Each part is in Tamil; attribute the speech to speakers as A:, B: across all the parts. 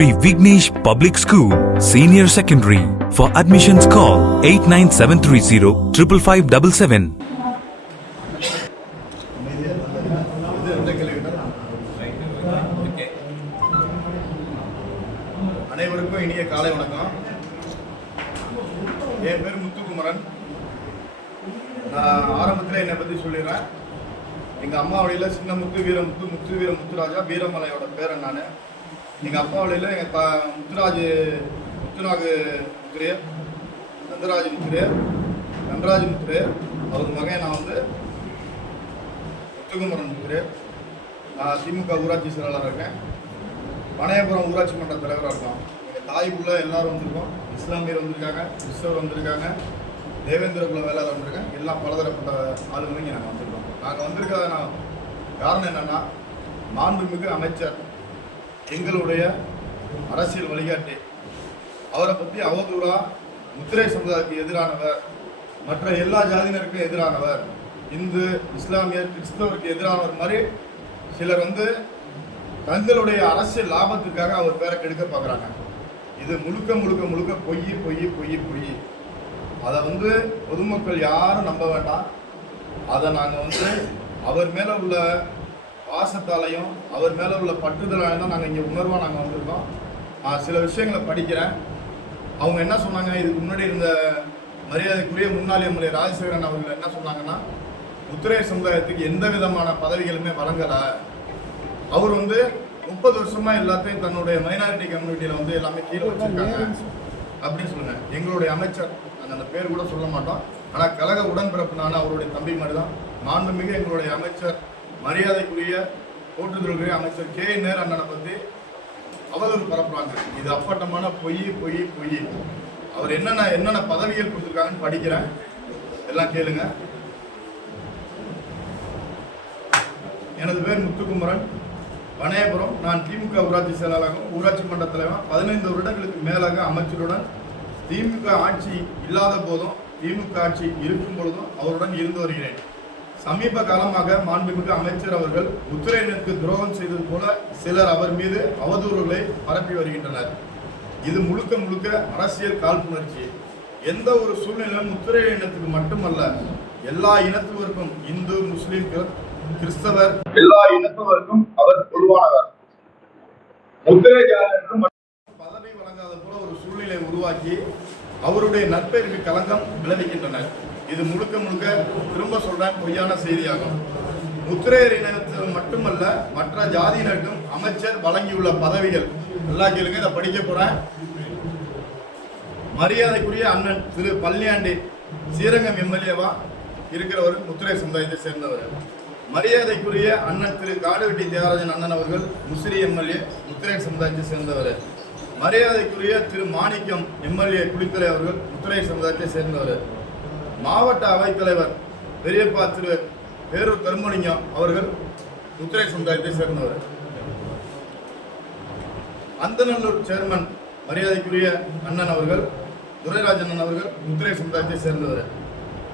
A: Sri Vignesh Public School, Senior Secondary. For admissions call 89730 55577.
B: அனைவருக்கும் இனிய காலை வணக்கம் என் பேர் முத்துக்குமரன் நான் ஆரம்பத்தில் என்னை பற்றி சொல்லிடுறேன் எங்கள் அம்மா வழியில் சின்ன முத்து வீரமுத்து முத்து வீர முத்துராஜா வீரமலையோட பேரன் நான் எங்கள் அப்பா வழியில் எங்கள் ப முத்துராஜ் முத்துநாகு முத்திரையர் நந்தராஜ் முத்திரையர் நன்ராஜ் முத்திரையர் அவர் மகன் நான் வந்து முத்துக்குமரன் முத்திரையர் நான் திமுக ஊராட்சி செயலாளராக இருக்கேன். பனையபுரம் ஊராட்சி மன்ற தலைவராக இருக்கோம். எங்கள் தாய்க்குள்ளே எல்லாரும் வந்திருக்கோம். இஸ்லாமியர் வந்திருக்காங்க கிறிஸ்தவர் வந்திருக்காங்க தேவேந்திர குல வேளாளர் வந்திருக்காங்க. எல்லாம் பலதரப்பட்ட ஆளுங்களும் இங்கே நாங்கள் வந்திருக்கோம். நாங்கள் வந்திருக்க நான் காரணம் என்னென்னா மாண்புமிகு அமைச்சர் எங்களுடைய அரசியல் வழிகாட்டி. அவரை பற்றி அவதூறா முத்திரை சமுதாயத்துக்கு எதிரானவர் மற்ற எல்லா ஜாதியினருக்கும் எதிரானவர் இந்து இஸ்லாமியர் கிறிஸ்தவருக்கு எதிரானவர் மாதிரி சிலர் வந்து தங்களுடைய அரசியல் லாபத்துக்காக அவர் பேரை கெடுக்க பார்க்குறாங்க. இது முழுக்க முழுக்க முழுக்க பொய் பொய் பொய் பொய். அதை வந்து பொதுமக்கள் யாரும் நம்ப வேண்டாம். அதை நாங்கள் வந்து அவர் மேலே உள்ள பாசத்தாலையும் அவர் மேலே உள்ள பற்றுதலாலையும் தான் நாங்கள் இங்கே உணர்வாக நாங்கள் வந்திருக்கோம். நான் சில விஷயங்களை படிக்கிறேன். அவங்க என்ன சொன்னாங்க? இதுக்கு முன்னாடி இருந்த மரியாதைக்குரிய முன்னாள் எம்எல்ஏ ராஜசேகரன் அவர்கள் என்ன சொன்னாங்கன்னா முத்திரை சமுதாயத்துக்கு எந்த விதமான பதவிகளுமே வழங்கலை. அவர் வந்து முப்பது வருஷமாக எல்லாத்தையும் தன்னுடைய மைனாரிட்டி கம்யூனிட்டியில் வந்து எல்லாமே கீழே வச்சுருக்காங்க. அப்படின்னு சொல்லுங்க. எங்களுடைய அமைச்சர் நாங்கள் அந்த பேர் கூட சொல்ல மாட்டோம். ஆனால் கழக உடன்பிறப்புனால அவருடைய தம்பி மாதிரி தான் மாண்புமிகு எங்களுடைய அமைச்சர் மரியாதைக்குரிய போட்டுத்துறை அமைச்சர் கே. நேர் அண்ணனை பற்றி அவதூறு பரப்புறாங்க. இது அப்பட்டமான பொய் பொய் பொய். அவர் என்னென்ன என்னென்ன பதவிகள் கொடுத்துருக்காங்கன்னு படிக்கிறேன். எல்லாம் கேளுங்க. எனது பேர் முத்துக்குமரன். பனையபுரம். நான் திமுக ஊராட்சி செயலாளராகவும் ஊராட்சி மன்ற தலைவர் பதினைந்து வருடங்களுக்கு மேலாக அமைச்சருடன் திமுக ஆட்சி இல்லாத போதும் திமுக ஆட்சி இருக்கும் பொழுதும் அவருடன் இருந்து வருகிறேன். சமீப காலமாக மாண்புமிகு அமைச்சர் அவர்கள் உத்திரையினருக்கு துரோகம் செய்தது போல சிலர் அவர் மீது அவதூறுகளை பரப்பி வருகின்றனர். இது முழுக்க முழுக்க அரசியல் காழ்ப்புணர்ச்சி. எந்த ஒரு சூழ்நிலையிலும் முத்திரை இனத்துக்கு மட்டுமல்ல எல்லா இனத்தவருக்கும் இந்து முஸ்லிம் கிறிஸ்தவர் எல்லா இனத்தவருக்கும் அவர் பொதுவானவர். முத்திரை மட்டும் பதவி வழங்காத போல ஒரு சூழ்நிலை உருவாக்கி அவருடைய நற்பெயருக்கு கலங்கம் விளைவிக்கின்றனர். இது முழுக்க முழுக்க திரும்ப சொல்றேன் பொய்யான செய்தியாகும். முத்திரையர் இனத்தில் மட்டுமல்ல மற்ற ஜாதியினருக்கும் அமைச்சர் வழங்கியுள்ள பதவிகள். எல்லாம் கேளுங்க இதை படிக்க போறேன். மரியாதைக்குரிய அண்ணன் திரு பழனியாண்டி ஸ்ரீரங்கம் எம்எல்ஏவா இருக்கிறவர் முத்திரை சமுதாயத்தை சேர்ந்தவர். மரியாதைக்குரிய அண்ணன் திரு காடுவெட்டி தியாகராஜன் அண்ணன் அவர்கள் முசிறி எம்எல்ஏ முத்திரை சமுதாயத்தை சேர்ந்தவர். மரியாதைக்குரிய திரு மாணிக்கம் எம்எல்ஏ குளித்தலை அவர்கள் முத்திரை சமுதாயத்தை சேர்ந்தவர். மாவட்ட அவைத்தலைவர் பெரியப்பா திரு பேரூர் கருமலிங்கம் அவர்கள் முத்திரை சமுதாயத்தை சேர்ந்தவர். அந்தநல்லூர் சேர்மன் மரியாதைக்குரிய அண்ணன் அவர்கள் துரைராஜன் அவர்கள் முத்திரை சமுதாயத்தை சேர்ந்தவர்.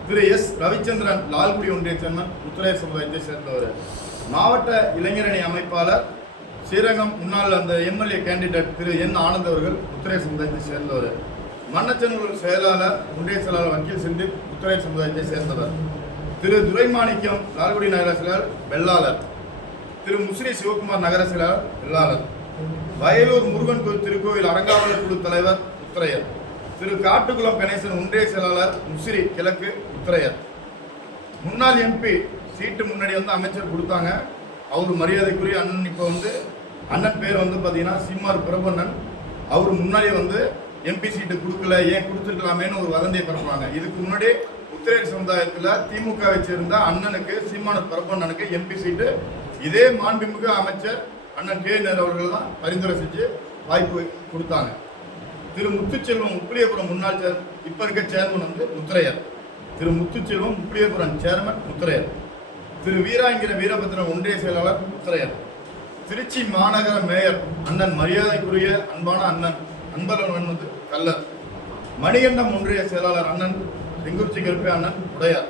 B: திரு எஸ். ரவிச்சந்திரன் லால்குடி ஒன்றிய சேர்மன் முத்திரை சமுதாயத்தை சேர்ந்தவர். மாவட்ட இளைஞரணி அமைப்பாளர் ஸ்ரீரங்கம் முன்னாள் அந்த MLA candidate Thiru N Anand அவர்கள் முத்திரை சமுதாயத்தை சேர்ந்தவர். மன்னச்சென்னூர் செயலாளர் ஒன்றிய செயலாளர் வக்கீல் சிந்து முத்துரை சமுதாயத்தை சேர்ந்தவர். திரு. துரைமாணிக்கம் லால்குடி நகர செயலாளர் வெள்ளாளர். திரு. முஸ்ரீ சிவகுமார் நகர வெள்ளாளர். வயலூர் முருகன் கோயில் திருக்கோவில் அரங்காவலர் குழு தலைவர் உத்திரையர். திரு. காட்டுக்குளம் கணேசன் ஒன்றிய செயலாளர் முசிறி கிழக்கு உத்திரையர். முன்னாள் எம்பி சீட்டு முன்னாடி வந்து அமைச்சர் கொடுத்தாங்க. அவர் மரியாதைக்குரிய அண்ணன் இப்போ வந்து அண்ணன் பேர் வந்து பார்த்தீங்கன்னா சீமார் பிரபண்ணன் அவர் முன்னாடி வந்து எம்பி சீட்டு கொடுக்கல ஏன் கொடுத்துருக்கலாமேன்னு ஒரு வதந்தியை பரப்புறாங்க. இதுக்கு முன்னாடி உத்திரையர் சமுதாயத்தில் திமுகவை சேர்ந்த அண்ணனுக்கு சீமான பரப்பண்ணனுக்கு எம்பி சீட்டு இதே மாண்புமிகு அமைச்சர் அண்ணன் கே நேரு அவர்கள் தான் பரிந்துரை செஞ்சு வாய்ப்பு கொடுத்தாங்க. திரு முத்துச்செல்வம் உப்பிலியபுரம் முன்னாள் சேர் இப்போ இருக்க சேர்மன் வந்து முத்திரையர். திரு முத்துச்செல்வம் உப்பிலியபுரம் சேர்மன் முத்திரையர். திரு வீராங்கிற வீரபத்திரன் ஒன்றிய செயலாளர் முத்திரையர். திருச்சி மாநகர மேயர் அண்ணன் மரியாதைக்குரிய அன்பான அண்ணன் அன்பரன் வந்து கல்லர் மணிகண்டம் ஒன்றிய செயலாளர் அண்ணன் செங்குறிச்சி கருப்பே அண்ணன் உடையார்.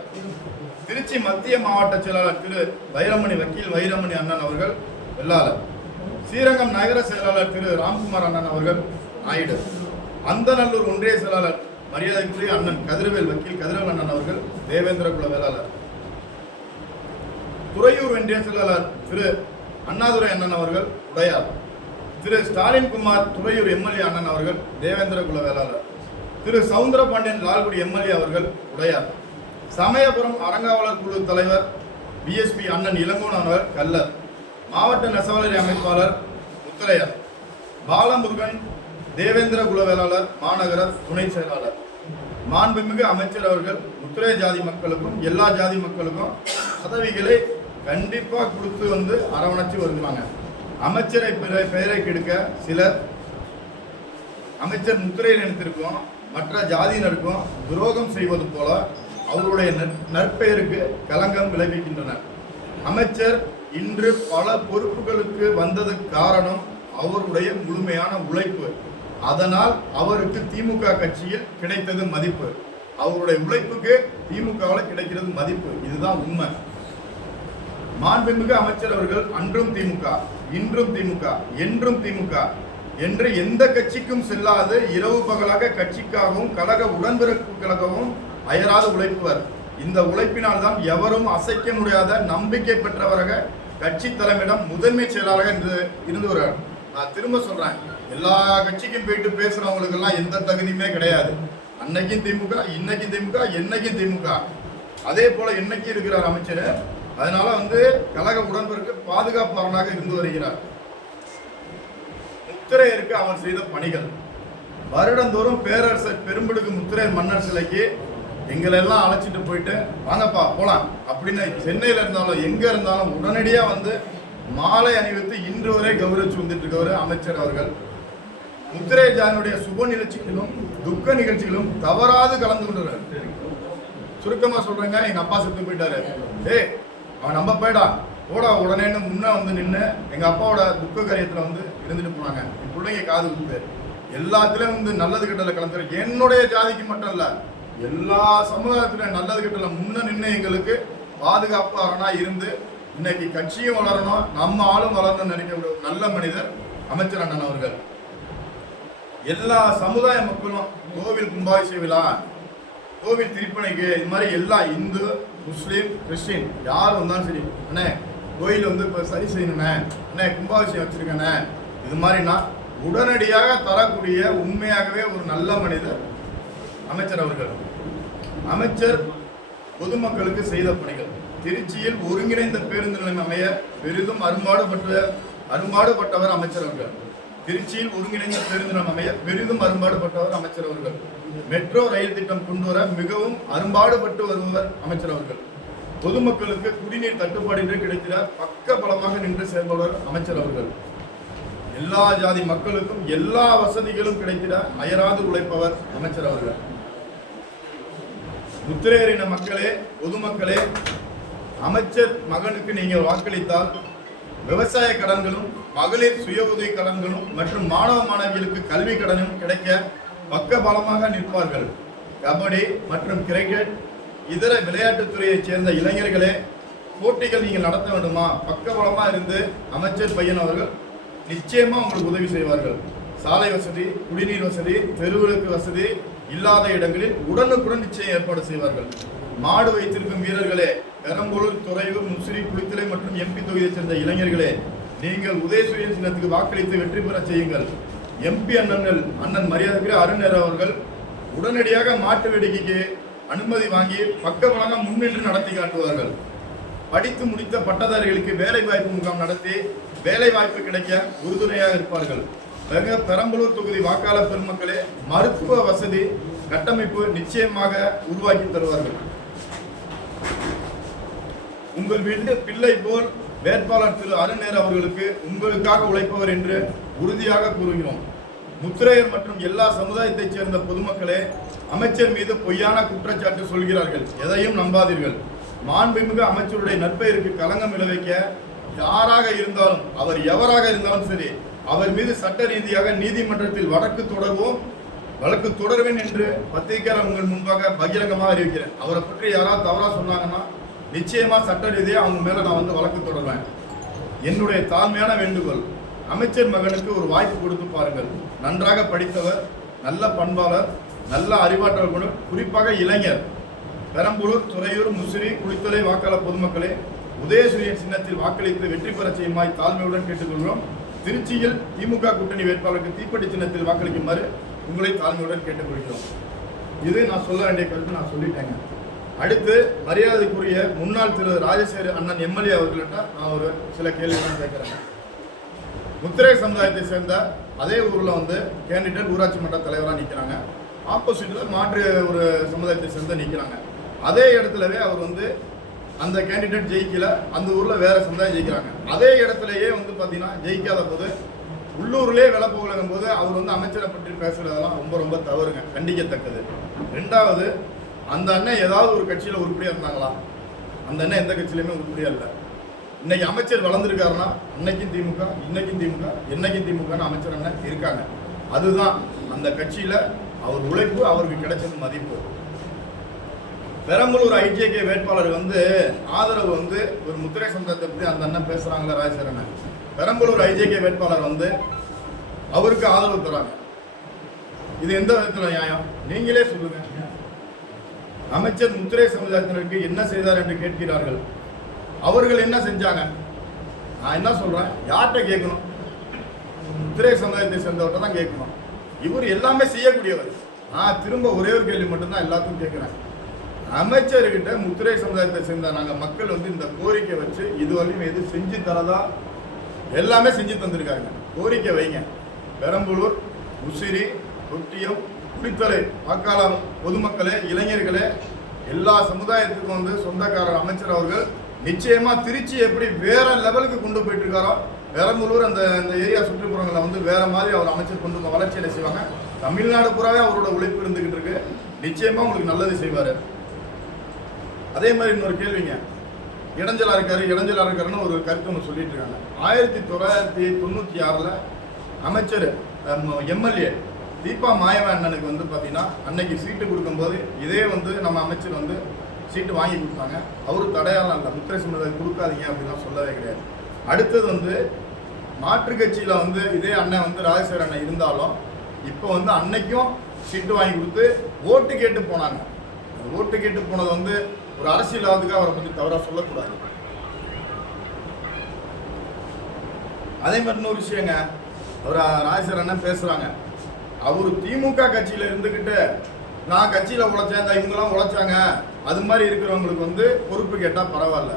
B: திருச்சி மத்திய மாவட்ட செயலாளர் திரு வைரமணி வக்கீல் வைரமணி அண்ணன் அவர்கள் வெள்ளாளர். ஸ்ரீரங்கம் நகர செயலாளர் திரு ராம்குமார் அண்ணன் அவர்கள் நாயுடு. அந்தநல்லூர் ஒன்றிய செயலாளர் மரியாதைக்குரிய அண்ணன் கதிரவேல் வக்கீல் கதிரவேல் அண்ணன் அவர்கள் தேவேந்திர குல வேளாளர். துறையூர் ஒன்றிய செயலாளர் திரு அண்ணாதுரை அண்ணன் அவர்கள் உடையார். திரு ஸ்டாலின் குமார் துறையூர் எம்எல்ஏ அண்ணன் அவர்கள் தேவேந்திர குல வேளாளர். திரு சவுந்தர பாண்டியன் லால்குடி எம்எல்ஏ அவர்கள் உடையார். சமயபுரம் அறங்காவலர் குழு தலைவர் பிஎஸ்பி அண்ணன் இளங்கோன் கல்லர். மாவட்ட நெசவாளர் அமைப்பாளர் முத்தரையர். பாலமுருகன் தேவேந்திர குலவேளாளர் மாநகர துணை செயலாளர். மாண்புமிகு அமைச்சர் அவர்கள் முத்திரை ஜாதி மக்களுக்கும் எல்லா ஜாதி மக்களுக்கும் பதவிகளை கண்டிப்பாக கொடுத்து வந்து அரவணைச்சு வருகிறாங்க. அமைச்சரை பெயரை- கெடுக்க சிலர் அமைச்சர் முத்திரை நினைத்திருக்கும் மற்ற ஜாதியினருக்கும் துரோகம் செய்வது போல அவருடைய நற்பெயருக்கு களங்கம் விளைவிக்கின்றனர். அமைச்சர் இன்று பல பொறுப்புகளுக்கு வந்தது காரணம் அவருடைய முழுமையான உழைப்பு. அதனால் அவருக்கு திமுக கட்சியில் கிடைத்தது மதிப்பு. அவருடைய உழைப்புக்கு திமுகவில் கிடைக்கிறது மதிப்பு. இதுதான் உண்மை. மாண்புமிகு அமைச்சர் அவர்கள் அன்றும் திமுக. இன்றும் திமுக என்றும் திமுக. என்று எந்த கட்சிக்கும் செல்லாது இரவு பகலாக கட்சிக்காகவும் கழக உடன்பிறப்புகளுக்காகவும் அயராத உழைப்பவர். இந்த உழைப்பினால் தான் எவரும் அசைக்க முடியாத நம்பிக்கை பெற்றவராக கட்சி தலைமையிடம் முதன்மை செயலாளராக இருந்து இருந்து வருவார். நான் திரும்ப சொல்றேன் எல்லா கட்சிக்கும் போயிட்டு பேசுறவங்களுக்கு எல்லாம் எந்த தகுதியுமே கிடையாது. அன்னைக்கும் திமுக இன்னைக்கும் திமுக என்னைக்கும் திமுக. அதே போல என்னைக்கு இருக்கிறார் அமைச்சர் அதனால வந்து கழக உடன்பிற்கு பாதுகாப்பாளனாக இருந்து வருகிறார். முத்திரையருக்கு அவர் செய்த பணிகள். வருடந்தோறும் பேரரசர் பெரும்பிடுக்கு முத்திரையர் மன்னர் சிலைக்கு எங்களை எல்லாம் அழைச்சிட்டு போயிட்டு வாங்கப்பா போலாம். அப்படின்னு சென்னையில் இருந்தாலும் எங்கே இருந்தாலும் உடனடியாக வந்து மாலை அணிவித்து இன்று வரை கௌரவிச்சு வந்துட்டு இருக்கவர் அமைச்சர் அவர்கள். முத்திரை ஜானுடைய சுப நிகழ்ச்சிகளிலும் துக்க நிகழ்ச்சிகளும் தவறாது கலந்து கொண்டுறாரு சுருக்கமாக சொல்கிறேங்க எங்கள் அப்பா செத்து போயிட்டாரு. ஏ அவன் நம்ம போயிடா. ஓட உடனேன்னு முன்னே வந்து நின்று எங்கள் அப்பாவோட துக்க கரியத்தில் வந்து இருந்துட்டு போனாங்க. என் பிள்ளைங்க காது குத்து. எல்லாத்துலேயும் வந்து நல்லது கெட்டல கலந்துரு. என்னுடைய ஜாதிக்கு மட்டும் இல்லை எல்லா சமுதாயத்திலும் நல்லது கெட்டல முன்ன நின்று எங்களுக்கு பாதுகாப்பாரனா இருந்து இன்னைக்கு கட்சியும் வளரணும் நம்ம ஆளும் வளரணும்னு நினைக்கக்கூடிய ஒரு நல்ல மனிதர் அமைச்சர் அண்ணன் அவர்கள். எல்லா சமுதாய மக்களும் கோவில் கும்பாபிஷேக விழா கோவில் திருப்பணிக்கு இது மாதிரி எல்லா இந்து முஸ்லீம் கிறிஸ்டின் யார் வந்தாலும் சரி அண்ணே கோயில் வந்து இப்போ சரி செய்யணுண்ணே அண்ணே கும்பாபிஷேகம் வச்சுருக்கண்ணே இது மாதிரினா உடனடியாக தரக்கூடிய உண்மையாகவே ஒரு நல்ல மனிதர் அமைச்சர் அவர்கள். அமைச்சர் பொதுமக்களுக்கு செய்த பணிகள். திருச்சியில் ஒருங்கிணைந்த பேருந்து நிலையம் அமைய பெரிதும் அரும்பாடுபட்ட அரும்பாடுபட்டவர் அமைச்சர் அவர்கள். திருச்சியில் ஒருங்கிணைந்த பேருந்து நிலையம் அமைய பெரிதும் அரும்பாடுபட்டவர் அமைச்சர் அவர்கள். மெட்ரோ ரயில் திட்டம் கொண்டு வர மிகவும் அரும்பாடுபட்டு வருபவர் அமைச்சர் அவர்கள். பொதுமக்களுக்கு குடிநீர் தட்டுப்பாடின்றி கிடைத்திட பக்க பலமாக நின்று செயல்படுவர் அமைச்சர் அவர்கள். எல்லா ஜாதி மக்களுக்கும் எல்லா வசதிகளும் கிடைத்திட அயராது உழைப்பவர் அமைச்சர் அவர்கள். முத்திரையரின மக்களே பொதுமக்களே அமைச்சர் மகனுக்கு நீங்கள் வாக்களித்தால் விவசாய கடன்களும் மகளிர் சுய உதவி கடன்களும் மற்றும் மாணவ மாணவிகளுக்கு கல்வி கடனும் கிடைக்க பக்க பலமாக நிற்பார்கள். கபடி மற்றும் கிரிக்கெட் இதர விளையாட்டுத் துறையைச் சேர்ந்த இளைஞர்களே போட்டிகள் நீங்கள் நடத்த வேண்டுமா? பக்கபலமாக இருந்து அமைச்சர் பையன் அவர்கள் நிச்சயமாக உங்களுக்கு உதவி செய்வார்கள். சாலை வசதி குடிநீர் வசதி தெருவிளக்கு வசதி இல்லாத இடங்களில் உடனுக்குடன் நிச்சயம் ஏற்பாடு செய்வார்கள். மாடு வைத்திருக்கும் வீரர்களே பெரம்பலூர் துறையூர் முசிறி குளித்தலை மற்றும் எம்பி தொகுதியைச் சேர்ந்த இளைஞர்களே நீங்கள் உதயசூரியன் சின்னத்துக்கு வாக்களித்து வெற்றி பெற செய்யுங்கள். எம்பி அண்ணன்கள் அண்ணன் மரியாதைக்குரிய அருணர் அவர்கள் உடனடியாக மாட்டு வேடிக்கைக்கு அனுமதி வாங்கி பக்கமாக முன்னின்று நடத்தி காட்டுவார்கள். படித்து முடித்த பட்டதாரிகளுக்கு வேலை வாய்ப்பு முகாம் நடத்தி வேலை வாய்ப்பு கிடைக்க உறுதுணையாக இருப்பார்கள். வெக பெரம்பலூர் தொகுதி வாக்காளர் பெருமக்களே மருத்துவ வசதி கட்டமைப்பு நிச்சயமாக உருவாக்கி தருவார்கள். உங்கள் வீட்டு பிள்ளை போல் வேட்பாளர் திரு அருணேர் அவர்களுக்கு உங்களுக்காக உழைப்பவர் என்று உறுதியாக கூறுகிறோம். முத்திரையர் மற்றும் எல்லா சமுதாயத்தைச் சேர்ந்த பொதுமக்களே அமைச்சர் மீது பொய்யான குற்றச்சாட்டு சொல்கிறார்கள். எதையும் நம்பாதீர்கள். மாண்புமிகு அமைச்சருடைய நற்பெயருக்கு களங்கம் விளைவிக்க யாராக இருந்தாலும் அவர் எவராக இருந்தாலும் சரி அவர் மீது சட்ட ரீதியாக நீதிமன்றத்தில் வழக்கு தொடர்வோம் வழக்கு தொடர்வேன் என்று பத்திரிகையாளர் உங்கள் முன்பாக பகிரங்கமாக அறிவிக்கிறேன் அவரை பற்றி யாராவது தவறாக சொன்னாங்கன்னா நிச்சயமாக சட்ட ரீதியாக அவங்க மேலே நான் வந்து வழக்கு தொடர்வேன். என்னுடைய தாழ்மையான வேண்டுகோள் அமைச்சர் மகனுக்கு ஒரு வாய்ப்பு கொடுத்து பாருங்கள். நன்றாக படித்தவர் நல்ல பண்பாளர் நல்ல அறிவாற்றல் கொண்டு குறிப்பாக இளைஞர். பெரம்பலூர் துறையூர் முசிறி குளித்தலை வாக்காளர் பொதுமக்களே உதயசூரியன் சின்னத்தில் வாக்களித்து வெற்றி பெறச் செய்யுமாய் தாழ்மையுடன் கேட்டுக்கொள்கிறோம். திருச்சியில் திமுக கூட்டணி வேட்பாளருக்கு தீப்பெட்டி சின்னத்தில் வாக்களிக்குமாறு உங்களை தாழ்மையுடன் கேட்டுக்கொள்கிறோம். இது நான் சொல்ல வேண்டிய கருத்து நான் சொல்லிட்டேங்க. அடுத்து மரியாதைக்குரிய முன்னாள் திரு ராஜசேகர் அண்ணன் எம்எல்ஏ அவர்கள்ட்ட நான் ஒரு சில கேள்விகள் கேட்கிறேன். முத்திரை சமுதாயத்தை சேர்ந்த அதே ஊரில் வந்து கேண்டிடேட் ஊராட்சி மன்ற தலைவராக நிற்கிறாங்க ஆப்போசிட்டில் மாற்று ஒரு சமுதாயத்தை சேர்ந்த நிற்கிறாங்க அதே இடத்துலவே அவர் வந்து அந்த கேண்டிடேட் ஜெயிக்கல அந்த ஊரில் வேறு சமுதாயம் ஜெயிக்கிறாங்க. அதே இடத்துலையே வந்து பார்த்திங்கன்னா ஜெயிக்காத போது உள்ளூர்லேயே விலை போகலங்கும் போது அவர் வந்து அமைச்சரை பற்றி பேசுறதெல்லாம் ரொம்ப ரொம்ப தவறுங்க. கண்டிக்கத்தக்கது. ரெண்டாவது அந்த அண்ணன் ஏதாவது ஒரு கட்சியில் உருப்படியாக இருந்தாங்களா? அந்த அண்ணன் எந்த கட்சியிலையுமே உருப்படியாக இல்லை. இன்னைக்கு அமைச்சர் வளர்ந்துருக்காருன்னா இன்னைக்கும் திமுக இன்னைக்கும் திமுக என்னைக்கும் திமுகன்னு அமைச்சர் அண்ணன் இருக்காங்க. அதுதான் அந்த கட்சியில் அவர் உழைப்பு அவருக்கு கிடைச்சது மதிப்பு. பெரம்பலூர் ஐஜேகே வேட்பாளர் வந்து ஆதரவு வந்து ஒரு முத்திரை சந்தத்தை பற்றி அந்த அண்ணன் பேசுறாங்களே ராஜசேகர் பெரம்பலூர் ஐஜேகே வேட்பாளர் வந்து அவருக்கு ஆதரவு தராங்க. இது எந்த விதத்தில் நியாயம்? நீங்களே சொல்லுங்கள் அமைச்சர் முத்திரை சமுதாயத்தினருக்கு என்ன செய்தார் என்று கேட்கிறார்கள். அவர்கள் என்ன செஞ்சாங்க? நான் என்ன சொல்றேன்? யார்கிட்ட கேட்கணும்? முத்திரை சமுதாயத்தை சேர்ந்தவர்கிட்ட தான் கேட்கணும். இவர் எல்லாமே செய்யக்கூடியவர். நான் திரும்ப ஒரே ஒரு கேள்வி மட்டும்தான் எல்லாத்துக்கும் கேட்கிறேன். அமைச்சர்கிட்ட முத்திரை சமுதாயத்தை சேர்ந்த நாங்கள் மக்கள் வந்து இந்த கோரிக்கை வச்சு இதுவரையும் எது செஞ்சு தரதா? எல்லாமே செஞ்சு தந்திருக்காங்க. கோரிக்கை வைங்க. பெரம்பலூர் உசிரி தொட்டியம் குடித்தலை வாக்காளர் பொதுமக்களே இளைஞர்களே எல்லா சமுதாயத்துக்கும் வந்து சொந்தக்காரர் அமைச்சர் அவர்கள் நிச்சயமாக திருச்சி எப்படி வேற லெவலுக்கு கொண்டு போயிட்டு இருக்காரோ பெரம்பலூர் அந்த இந்த ஏரியா சுற்றுப்புறங்களை வந்து வேற மாதிரி அவர் அமைச்சர் கொண்டு போய் வளர்ச்சியில செய்வாங்க. தமிழ்நாடு பூராவே அவரோட உழைப்பு இருந்துகிட்டு இருக்கு. நிச்சயமா உங்களுக்கு நல்லது செய்வார். அதே மாதிரி இன்னொரு கேள்விங்க. இடைஞ்சலா இருக்காரு இடைஞ்சலா இருக்காருன்னு ஒரு கருத்து ஒன்று சொல்லிட்டு இருக்காங்க. ஆயிரத்தி தொள்ளாயிரத்தி தொண்ணூற்றி ஆறில் அமைச்சர் எம்எல்ஏ தீபா மாயவ அண்ணனுக்கு வந்து பார்த்தீங்கன்னா அன்னைக்கு சீட்டு கொடுக்கும்போது இதே வந்து நம்ம அமைச்சர் வந்து சீட்டு வாங்கி கொடுத்தாங்க. அவரு தடையாளம் இல்லை. முத்திரை கொடுக்காதீங்க அப்படின்லாம் சொல்லவே கிடையாது. அடுத்தது வந்து மாற்று கட்சியில் வந்து இதே அண்ணன் வந்து ராஜசேகர் அண்ணன் இருந்தாலும் இப்போ வந்து அன்னைக்கும் சீட்டு வாங்கி கொடுத்து ஓட்டு கேட்டு போனாங்க. ஓட்டு கேட்டு போனது வந்து ஒரு அரசியல்வாதிக்கு அவரை பற்றி தவறாக சொல்லக்கூடாது. அதே மாதிரி இன்னொரு விஷயங்க. அவர் ராஜசேகர் அண்ணன் பேசுகிறாங்க அவர் திமுக கட்சியில இருந்துகிட்டு நான் கட்சியில உழைச்சேன் இந்த இவங்கெல்லாம் உழைச்சாங்க அது மாதிரி இருக்கிறவங்களுக்கு வந்து பொறுப்பு கேட்டா பரவாயில்ல.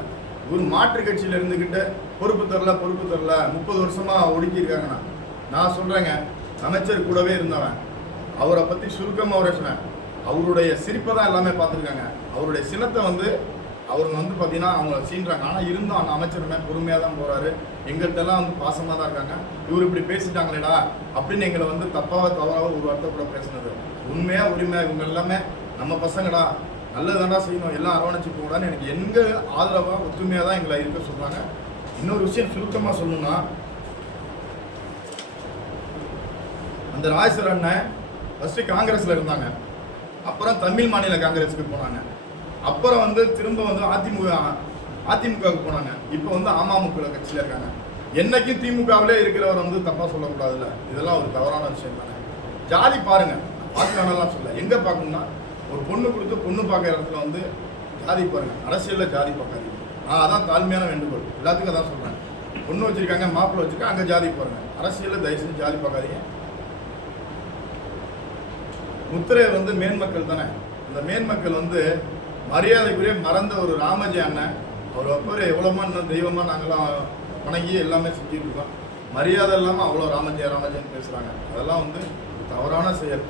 B: ஒரு மாற்று கட்சியில இருந்துகிட்டு பொறுப்பு தரல பொறுப்பு தரல முப்பது வருஷமா ஒடுக்கியிருக்காங்கண்ணா. நான் சொல்றேங்க அமைச்சர் கூடவே இருந்தவன். அவரை பத்தி சுருக்கமா அவரே அவருடைய சிரிப்பை தான் எல்லாமே பார்த்துருக்காங்க. அவருடைய சினத்தை வந்து அவர் வந்து பார்த்தீங்கன்னா அவங்க சீன்றாங்க. ஆனால் இருந்தும் அந்த அமைச்சருமே பொறுமையாக தான் போகிறாரு எங்கள்கிட்டலாம் வந்து பாசமாக தான் இருக்காங்க. இவர் இப்படி பேசிட்டாங்களேடா அப்படின்னு எங்களை வந்து தப்பாக தவறாக ஒரு வார்த்தை கூட பேசுனது. உண்மையாக உரிமையாக இவங்க எல்லாமே நம்ம பசங்கடா. நல்லதாண்டா செய்யணும். எல்லாம் அரவணைச்சு போகலான்னு எனக்கு எங்கள் ஆதரவாக ஒற்றுமையாக தான் எங்களை இருக்க சொல்கிறாங்க இன்னொரு விஷயம் சுருக்கமாக சொல்லணும்னா அந்த ராஜேஸ்வர அண்ணன் ஃபஸ்ட்டு காங்கிரஸில் இருந்தாங்க. அப்புறம் தமிழ் மாநில காங்கிரஸுக்கு போனாங்க. அப்புறம் வந்து திரும்ப வந்து அதிமுக அதிமுகவுக்கு போனாங்க. இப்போ வந்து அமமுக கட்சியில் இருக்காங்க. என்னைக்கும் திமுகவிலே இருக்கிறவர் வந்து தப்பாக சொல்லக்கூடாதுல்ல. இதெல்லாம் ஒரு தவறான விஷயம் தானே. ஜாதி பாருங்க. பார்க்கணும்லாம் சொல்ல எங்கே பார்க்கணும்னா ஒரு பொண்ணு கொடுத்து பொண்ணு பார்க்குற இடத்துல வந்து ஜாதி பாருங்க. அரசியலில் ஜாதி பார்க்காதீங்க. நான் அதான் தாழ்மையான வேண்டுகோள். எல்லாத்துக்கும் அதான் சொல்கிறேன் பொண்ணு வச்சுருக்காங்க மாப்பிள்ளை வச்சுருக்காங்க அங்கே ஜாதி பாருங்க. அரசியலில் தயவு செஞ்சு ஜாதி பார்க்காதீங்க. முத்திரை வந்து மேன்மக்கள் தானே. அந்த மேன்மக்கள் வந்து மரியாதைக்குரிய மறந்த ஒரு ராமஜி அண்ணன். அவர் அப்பர் எவ்வளோமா இன்னும் தெய்வமாக நாங்களாம் வணங்கி எல்லாமே செஞ்சுட்டு இருக்கோம். மரியாதை இல்லாமல் அவ்வளோ ராமஜி ராமஜின்னு பேசுகிறாங்க அதெல்லாம் வந்து தவறான செயல்.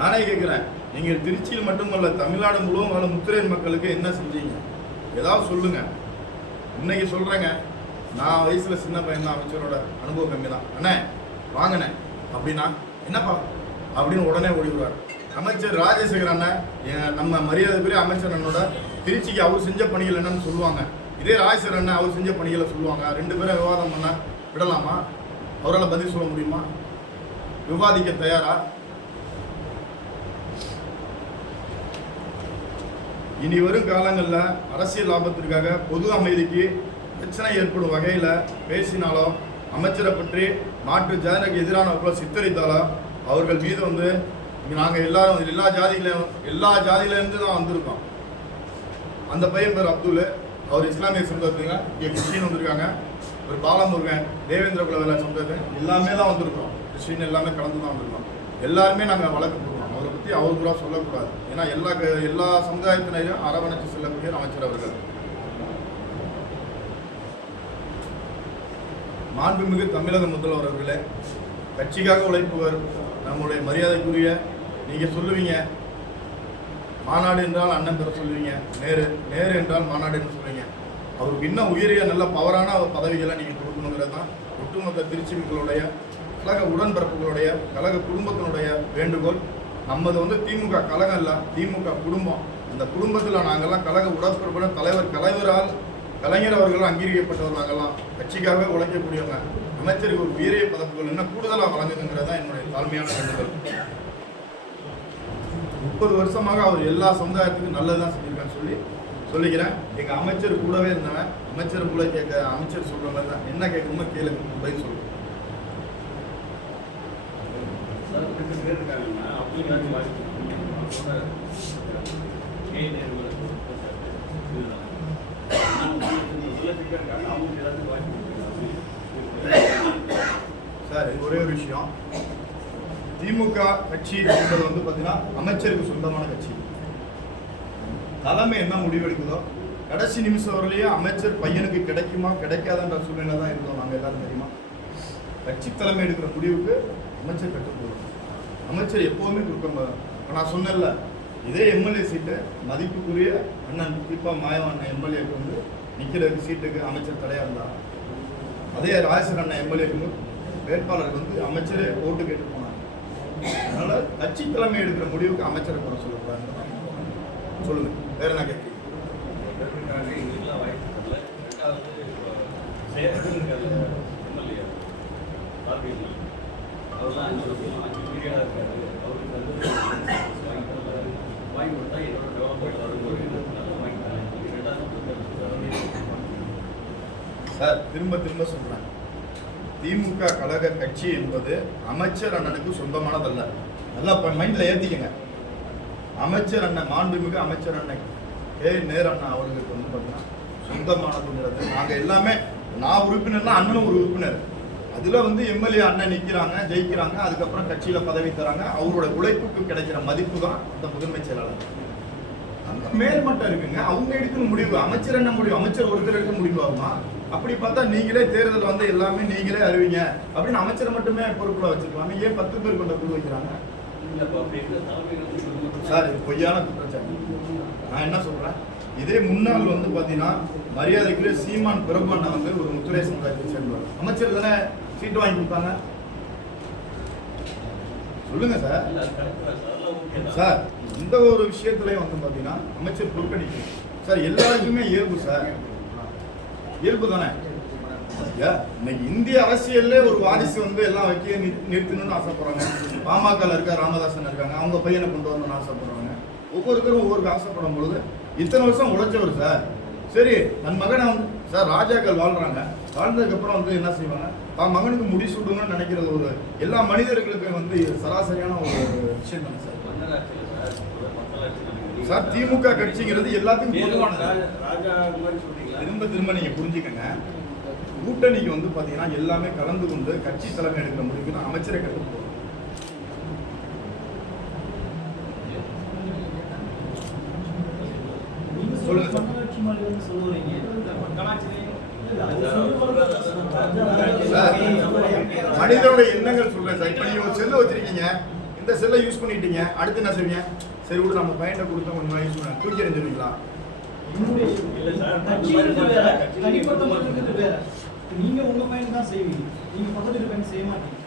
B: நானே கேட்குறேன் நீங்கள் திருச்சியில் மட்டுமல்ல தமிழ்நாடு முழுவதும் வாழும் முத்திரையர் மக்களுக்கு என்ன செஞ்சீங்க? ஏதாவது சொல்லுங்க. இன்னைக்கு சொல்கிறேங்க நான் வயசில் சின்ன பையன் தான் அமைச்சரோட அனுபவம் கம்மி தான் அண்ணே வாங்கினேன் அப்படின்னா என்னப்பா? அப்படின்னு உடனே ஓடிவிடுவார். அமைச்சர் ராஜசேகர் அண்ணன் நம்ம மரியாதைக்குரிய அமைச்சர் அண்ணனோட திருச்சிக்கு அவர் செஞ்ச பணிகள் என்னன்னு சொல்லுவாங்க. இதே ராஜசேகர் அண்ணன் அவர் செஞ்ச பணிகளை சொல்லுவாங்க. ரெண்டு பேரும் விவாதம் பண்ண விடலாமா? அவரால் பதில் சொல்ல முடியுமா? விவாதிக்க தயாரா? இனி வரும் காலங்களில் அரசியல் லாபத்திற்காக பொது அமைதிக்கு பிரச்சனை ஏற்படும் வகையில் பேசினாலோ அமைச்சரை பற்றி மாற்று ஜாதிக்கு எதிரான சித்தரித்தாலோ அவர்கள் மீது வந்து இங்கே நாங்கள் எல்லாரும் எல்லா ஜாதிகளையும் எல்லா ஜாதியிலேருந்து தான் வந்திருக்கோம். அந்த பையன் பேர் அப்துல். அவர் இஸ்லாமிய சமுதாயத்துங்க இங்கே கிறிஸ்டின் வந்திருக்காங்க. ஒரு பாலமுருகன் தேவேந்திர குலவேல சமுதாயத்துக்கு எல்லாமே தான் வந்திருக்கோம். கிறிஸ்டின் எல்லாமே கலந்து தான் வந்திருக்கோம். எல்லாருமே நாங்கள் வழக்கு போடுவோம் அவரை பற்றி அவர் கூட சொல்லக்கூடாது. ஏன்னா எல்லா க- எல்லா சமுதாயத்தினரையும் அரவணைச்சு செல்லக்கூடிய அமைச்சர் அவர்கள். மாண்புமிகு தமிழக முதல்வர் அவர்களே கட்சிக்காக உழைப்பவர் நம்முடைய மரியாதைக்குரிய நீங்கள் சொல்லுவீங்க. மாநாடு என்றால் அண்ணன் பெற சொல்லுவீங்க. நேரு நேரு என்றால் மாநாடுன்னு சொல்லுவீங்க. அவருக்கு இன்னும் உயரிய நல்ல பவரான பதவிகளை நீங்கள் கொடுக்கணுங்கிறது தான் ஒட்டுமொத்த திருச்சி மக்களுடைய கழக உடன்பிறப்புகளுடைய கழக குடும்பத்தினுடைய வேண்டுகோள். நம்மது வந்து திமுக கழகம் இல்லை திமுக குடும்பம். அந்த குடும்பத்தில் நாங்கள்லாம் கழக உடன்பிறப்புடன் தலைவர் தலைவரால் கலைஞர் அவர்கள் அங்கீகரிக்கப்பட்டவர் நாங்கள்லாம் கட்சிக்காக உழைக்கக்கூடியவங்க. அமைச்சருக்கு ஒரு வீரிய பதப்புகள் இன்னும் கூடுதலாக வழங்குதுங்கிறது தான் என்னுடைய தாழ்மையான வேண்டுகோள். முப்பது வருஷமாக அவர் எல்லா சமுதாயத்துக்கும் நல்லதுதான் செஞ்சிருக்கான்னு சொல்லி சொல்லிக்கிறேன். எங்க அமைச்சர் கூடவே இருந்தவன் அமைச்சர் கூட கேட்க அமைச்சர் சொல்ற மாதிரி தான். என்ன கேட்கணுமோ கேளுங்க. பதில் சொல்லுங்க.
C: சார்
B: ஒரே ஒரு விஷயம். திமுக கட்சி என்பது வந்து பார்த்தீங்கன்னா அமைச்சருக்கு சொந்தமான கட்சி. தலைமை என்ன முடிவெடுக்குதோ கடைசி நிமிஷம் வரலையே அமைச்சர் பையனுக்கு கிடைக்குமா கிடைக்காதுன்ற சூழ்நிலை தான் இருந்தோம் நாங்கள் எல்லாரும் தெரியுமா? கட்சி தலைமை எடுக்கிற முடிவுக்கு அமைச்சர் கட்டுப்போம் அமைச்சர் எப்போவுமே கொடுக்க இப்போ நான் சொன்னேன்ல இதே எம்எல்ஏ சீட்டு மதிப்புக்குரிய அண்ணன் குறிப்பாக மாயவன் அண்ணன் எம்எல்ஏக்கு வந்து நிற்கிற சீட்டுக்கு அமைச்சர் தடையாக இருந்தார் அதே ராஜேஸ்வரன் அண்ணன் எம்எல்ஏக்கு வேட்பாளருக்கு வந்து அமைச்சரே ஓட்டு கேட்டுப்போம் அதனால கட்சி தலைமை எடுக்கிற முடிவுக்கு அமைச்சரை குறை சொல்லக்கூடாது சொல்லுங்க. வேற
C: அவருக்கு வந்து வாங்கி கொடுத்தா என்னோட டெவலப்மெண்ட் வரும். ஒரு இதனால வாங்கி தரேன் ரெண்டாவது
B: சார் திரும்ப திரும்ப சொல்றேன். திமுக கழக கட்சி என்பது அமைச்சர் அண்ணனுக்கு சொந்தமானதல்ல. நல்லா மைண்டில் ஏற்றிக்கங்க அமைச்சர் அண்ணன் மாண்புமிகு அமைச்சர் அண்ணன் கே. நேர் அண்ணா அவர்களுக்கு வந்து பார்த்தீங்கன்னா சொந்தமானதுங்கிறது. நாங்கள் எல்லாமே நான் உறுப்பினர்னா அண்ணனும் ஒரு உறுப்பினர். அதில் வந்து எம்எல்ஏ அண்ணன் நிற்கிறாங்க ஜெயிக்கிறாங்க அதுக்கப்புறம் கட்சியில் பதவி தராங்க. அவரோட உழைப்புக்கு கிடைக்கிற மதிப்பு தான் அந்த முதன்மை செயலாளர். அந்த மேல்மட்டம் இருக்குங்க. அவங்க எடுக்கிற முடிவு அமைச்சர் என்ன முடிவு அமைச்சர் ஒருத்தர் எடுக்க முடிவு ஆகுமா? அப்படி பார்த்தா நீங்களே தேர்தல் வந்து எல்லாமே நீங்களே அறிவிங்க. அப்படின்னு அமைச்சரை மட்டுமே பொறுப்புல வச்சிருக்கலாமே ஏன் பத்து பேர் கொண்ட குழு வைக்கிறாங்க? சார் இது பொய்யான குற்றச்சாட்டு. நான் என்ன சொல்றேன்? இதே முன்னாள் வந்து பாத்தீங்கன்னா மரியாதைக்குரிய சீமான் பிரபு அண்ணா வந்து ஒரு முத்துரை சமுதாயத்தை சேர்ந்தவர். அமைச்சர் தானே சீட்டு வாங்கி கொடுத்தாங்க? சொல்லுங்க சார்.
C: சார்
B: இந்த ஒரு விஷயத்துலயும் வந்து பாத்தீங்கன்னா அமைச்சர் புறக்கணிக்கும் சார் எல்லாருக்குமே இயல்பு சார். இயல்பு தானே? இன்னைக்கு இந்திய அரசியல்ல ஒரு வாரிசு வந்து எல்லாம் வைக்க நிறு- நிறுத்தணும்னு ஆசைப்படுறாங்க. பாமக இருக்க ராமதாசன் இருக்காங்க. அவங்க பையனை கொண்டு வரணும்னு ஆசைப்படுறாங்க. ஒவ்வொருத்தரும் ஒவ்வொரு ஆசைப்படும் பொழுது இத்தனை வருஷம் உழைச்சவர் சார். சரி தன் மகனை வந்து சார் ராஜாக்கள் வாழ்றாங்க. வாழ்ந்ததுக்கப்புறம் வந்து என்ன செய்வாங்க? தான் மகனுக்கு முடிசூடணும்னு நினைக்கிறது ஒரு எல்லா மனிதர்களுக்கும் வந்து சராசரியான ஒரு விஷயம் தானே சார்
C: மன்னராட்சியில் சார் ஒரு மக்களாட்சி நமக்கு
B: சார் திமுக கட்சிங்கிறது எல்லாத்துக்கும் திரும்ப திரும்ப நீங்க புரிஞ்சுக்கங்க. கூட்டணிக்கு வந்து பாத்தீங்கன்னா எல்லாமே கலந்து கொண்டு கட்சி தலைமை எடுக்கிற முடிவுக்கு தான் அமைச்சரை கட்டு சொல்லுங்க. மனிதனுடைய எண்ணங்கள் சொல்றேன் சார். இப்ப நீங்க ஒரு செல்லு வச்சிருக்கீங்க. இந்த செல்லை யூஸ் பண்ணிட்டீங்க. அடுத்து என்ன செய்வீங்க? சரி விடு நம்ம பையனை கொடுத்தா கொஞ்சம் யூஸ் பண்ண தூக்கி எறிஞ்சிருவீங்களா
D: தனிப்பட்ட
C: நீங்க
D: மனிதனுக்கு வேற. நீங்க உங்க பையன் தான் செய்வீங்க. நீங்க பக்கத்து வீட்டு பையன் செய்ய மாட்டீங்க.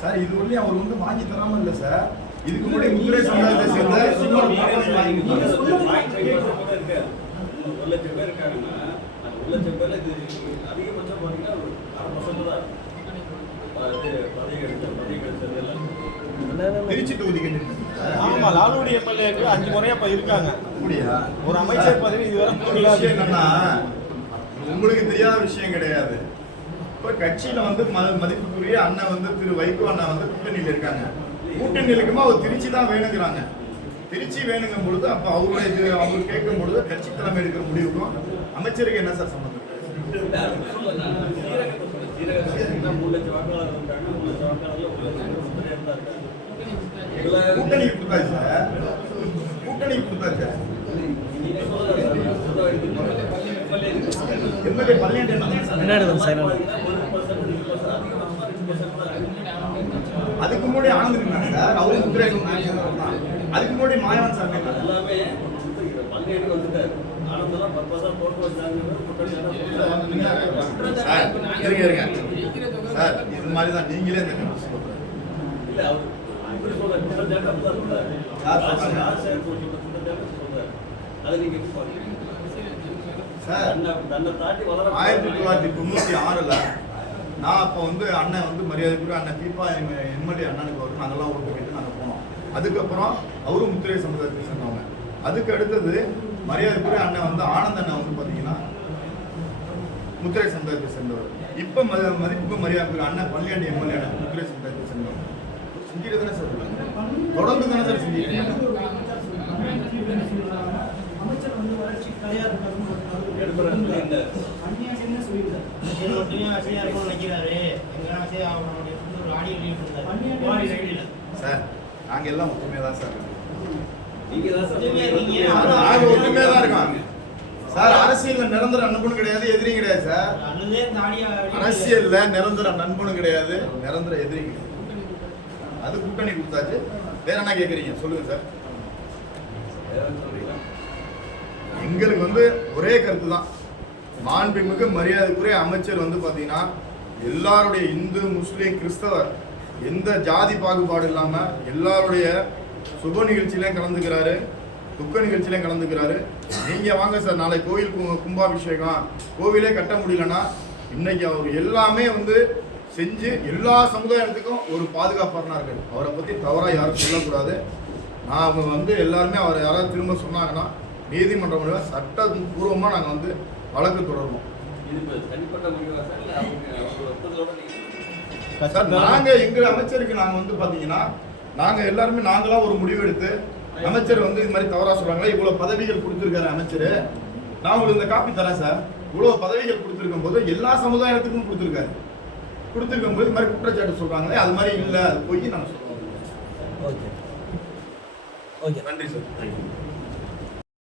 B: சார் இது வரலையும் அவர் வந்து வாங்கி தராம இல்ல சார். இதுக்கு முன்னாடி முத்திரை சமுதாயத்தை சேர்ந்த.
C: ஒரு லட்சம் பேர் இருக்காங்கன்னா அந்த ஒரு லட்சம் பேர்ல இது அதிகபட்சம் பார்த்தீங்கன்னா ஒரு அரை பர்சன்ட் தான் பதவி எடுத்த பதவி எடுத்தது எல்லாம்.
B: திருச்சி தொகுதிக்கு
E: ஆமா லால்குடி எம்எல்ஏக்கு அஞ்சு முறையா இப்ப இருக்காங்க ஒரு அமைச்சர் பதவி இதுவரை
B: விஷயம் என்னன்னா உங்களுக்கு தெரியாத விஷயம் கிடையாது இப்போ கட்சியில வந்து ம மதிப்புக்குரிய அண்ணன் வந்து திரு வைகோ அண்ணா வந்து கூட்டணியில் இருக்காங்க கூட்டணியில் இருக்கும்போது அவர் திருச்சி தான் வேணுங்கிறாங்க திருச்சி வேணுங்கும் பொழுது அப்போ அவருடைய இது அவர் கேட்கும் பொழுது கட்சி தலைமை எடுக்கிற முடிவுக்கும் அமைச்சருக்கு என்ன சார்
C: மூணு லட்சம் வாக்காளர் இருக்காங்க. மூணு லட்சம் வாக்காளர்ல ஒரு லட்சம் முத்திரையா தான் இருக்காங்க. எல்லா-
B: கூட்டணி கொடுத்தாச்சு சார். கூட்டணி கொடுத்தாச்சு. எம்எல்ஏ பள்ளியாண்டு என்ன. அதுக்கு முன்னாடி ஆனந்த் இருந்தாங்க சார். அவரு முத்திரை தான் அதுக்கு முன்னாடி மாயவன் சார்.
C: எல்லாமே பன்னெண்டு வந்துட்டாரு. ஆனந்தெல்லாம் போட்டு வச்சாங்க.
B: சார் இருங்க. இருங்க. சார் இது மாதிரி தான் நீங்களே இந்த
C: இல்ல அவர் சார்
B: ஆயிரத்தி தொள்ளாயிரத்தி தொண்ணூற்றி ஆறில் நான் அப்போ வந்து அண்ணன் வந்து மரியாதைக்குரிய அண்ணன் தீபா எம்எல்ஏ அண்ணனுக்கு வரும். நாங்கள்லாம் ஓட்டு கேட்டு நாங்கள் போனோம். அதுக்கப்புறம் அவரும் முத்திரை சமுதாயத்தை சேர்ந்தவங்க அதுக்கு அடுத்தது மரியாதைக்குரிய அண்ணன் வந்து ஆனந்த அண்ணன் வந்து பார்த்தீங்கன்னா முத்திரை சமுதாயத்தை சேர்ந்தவர் இப்போ மதிப்புக்கு மரியாதைக்குரிய அண்ணன் பள்ளியாண்டி எம்எல்ஏ முத்திரை சமுதாயத்தை சேர்ந்தவர் செஞ்சுட்டு தானே சார். தொடர்ந்து தானே சார் செஞ்சுட்டு.
D: அமைச்சர் வந்து வளர்ச்சி கலையா
F: இருக்கும்னு நினைக்கிறாரு.
B: சார் நாங்கள் எல்லாம் ஒற்றுமையாக தான் சார்.
C: நீங்க.
B: நாங்க ஒற்றுமையா தான் இருக்கோம் சார் அரசியல்ல நிரந்தர நண்பனும் கிடையாது எதிரியும் கிடையாது சார் அரசியல்ல நிரந்தர நண்பனும் கிடையாது நிரந்தர எதிரியும் கிடையாது அது கூட்டணி கொடுத்தாச்சு. வேற என்ன கேட்குறீங்க சொல்லுங்க சார். எங்களுக்கு வந்து ஒரே கருத்து தான். மாண்புமிகு மரியாதைக்குரிய அமைச்சர் வந்து பார்த்தீங்கன்னா எல்லாருடைய இந்து முஸ்லீம் கிறிஸ்தவர் எந்த ஜாதி பாகுபாடு இல்லாமல் எல்லாருடைய சுப நிகழ்ச்சியிலையும் கலந்துக்கிறாரு துக்க நிகழ்ச்சியிலையும் கலந்துக்கிறாரு. நீங்கள் வாங்க சார் நாளை கோயில் கும்பாபிஷேகம். கோவிலே கட்ட முடியலன்னா இன்னைக்கு அவர் எல்லாமே வந்து செஞ்சு எல்லா சமுதாயத்துக்கும் ஒரு பாதுகாப்பாளனா இருக்கு அவரை பத்தி தவறா யாரும் சொல்லக்கூடாது. நான் அவங்க வந்து எல்லாருமே அவர் யாராவது திரும்ப சொன்னாங்கன்னா நீதிமன்றம் மூலமா சட்டபூர்வமா நாங்க வந்து வழக்கு தொடருவோம்.
C: சார்? இல்ல அவங்க அவங்க ஒப்புதலோட நீங்க
B: சார் நாங்க எங்க அமைச்சருக்கு நாங்க வந்து பாத்தீங்கன்னா நாங்க எல்லாருமே நாங்களா ஒரு முடிவு எடுத்து அமைச்சர் வந்து இது மாதிரி தவறா சொல்றாங்களே இவ்வளவு பதவிகள் கொடுத்திருக்காரு அமைச்சர். நான் உங்களுக்கு இந்த காப்பி தரேன் சார். இவ்வளவு பதவிகள் கொடுத்திருக்கும் போது எல்லா சமுதாயத்துக்கும் கொடுத்திருக்காரு. கொடுத்திருக்கும் போது இது மாதிரி குற்றச்சாட்டு சொல்றாங்களே அது மாதிரி இல்ல அது பொய் நாங்க சொல்றோம்.
F: ஓகே. ஓகே.
B: நன்றி சார்.